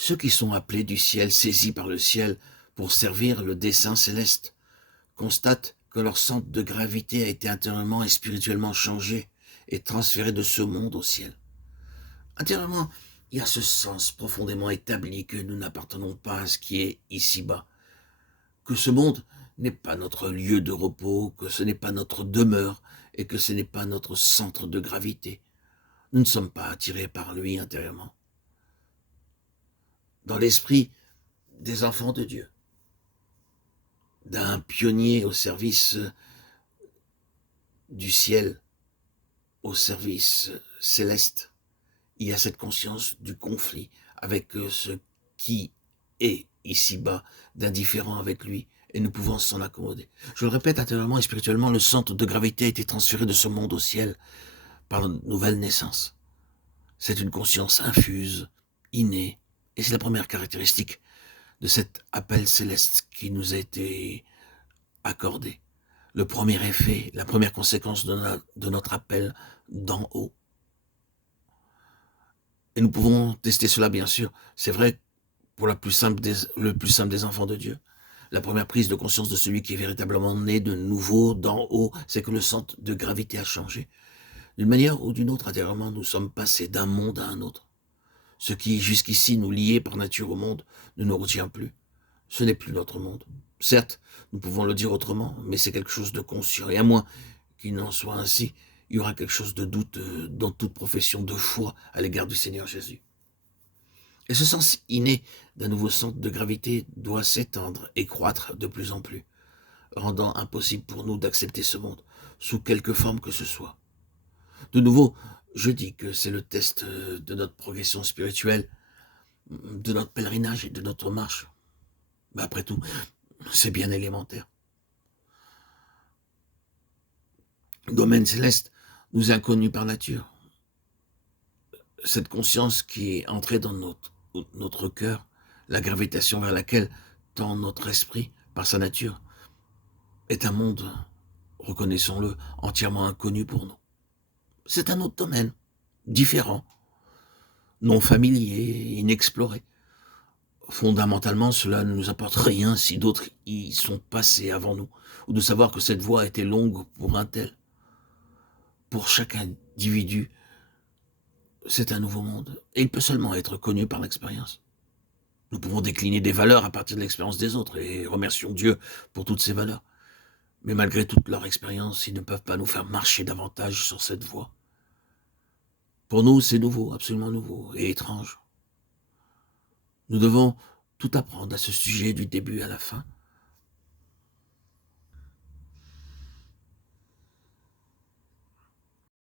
Ceux qui sont appelés du ciel, saisis par le ciel pour servir le dessein céleste, constatent que leur centre de gravité a été intérieurement et spirituellement changé et transféré de ce monde au ciel. Intérieurement, il y a ce sens profondément établi que nous n'appartenons pas à ce qui est ici-bas, que ce monde n'est pas notre lieu de repos, que ce n'est pas notre demeure et que ce n'est pas notre centre de gravité. Nous ne sommes pas attirés par lui intérieurement. Dans l'esprit des enfants de Dieu, d'un pionnier au service du ciel, au service céleste, il y a cette conscience du conflit avec ce qui est ici-bas, d'indifférent avec lui, et nous pouvons s'en accommoder. Je le répète, intérieurement et spirituellement, le centre de gravité a été transféré de ce monde au ciel par une nouvelle naissance. C'est une conscience infuse, innée, et c'est la première caractéristique de cet appel céleste qui nous a été accordé. Le premier effet, la première conséquence de notre appel d'en haut. Et nous pouvons tester cela, bien sûr. C'est vrai pour le plus simple des enfants de Dieu. La première prise de conscience de celui qui est véritablement né de nouveau d'en haut, c'est que le centre de gravité a changé. D'une manière ou d'une autre, intérieurement, nous sommes passés d'un monde à un autre. Ce qui, jusqu'ici, nous liait par nature au monde, ne nous retient plus. Ce n'est plus notre monde. Certes, nous pouvons le dire autrement, mais c'est quelque chose de conscient. Et à moins qu'il n'en soit ainsi, il y aura quelque chose de doute dans toute profession de foi à l'égard du Seigneur Jésus. Et ce sens inné d'un nouveau centre de gravité doit s'étendre et croître de plus en plus, rendant impossible pour nous d'accepter ce monde, sous quelque forme que ce soit. De nouveau, je dis que c'est le test de notre progression spirituelle, de notre pèlerinage et de notre marche. Mais après tout, c'est bien élémentaire. Domaine céleste nous est inconnu par nature. Cette conscience qui est entrée dans notre cœur, la gravitation vers laquelle tend notre esprit par sa nature, est un monde, reconnaissons-le, entièrement inconnu pour nous. C'est un autre domaine, différent, non familier, inexploré. Fondamentalement, cela ne nous apporte rien si d'autres y sont passés avant nous, ou de savoir que cette voie était longue pour un tel. Pour chaque individu, c'est un nouveau monde, et il peut seulement être connu par l'expérience. Nous pouvons décliner des valeurs à partir de l'expérience des autres, et remercions Dieu pour toutes ces valeurs. Mais malgré toute leur expérience, ils ne peuvent pas nous faire marcher davantage sur cette voie. Pour nous, c'est nouveau, absolument nouveau, et étrange. Nous devons tout apprendre à ce sujet du début à la fin.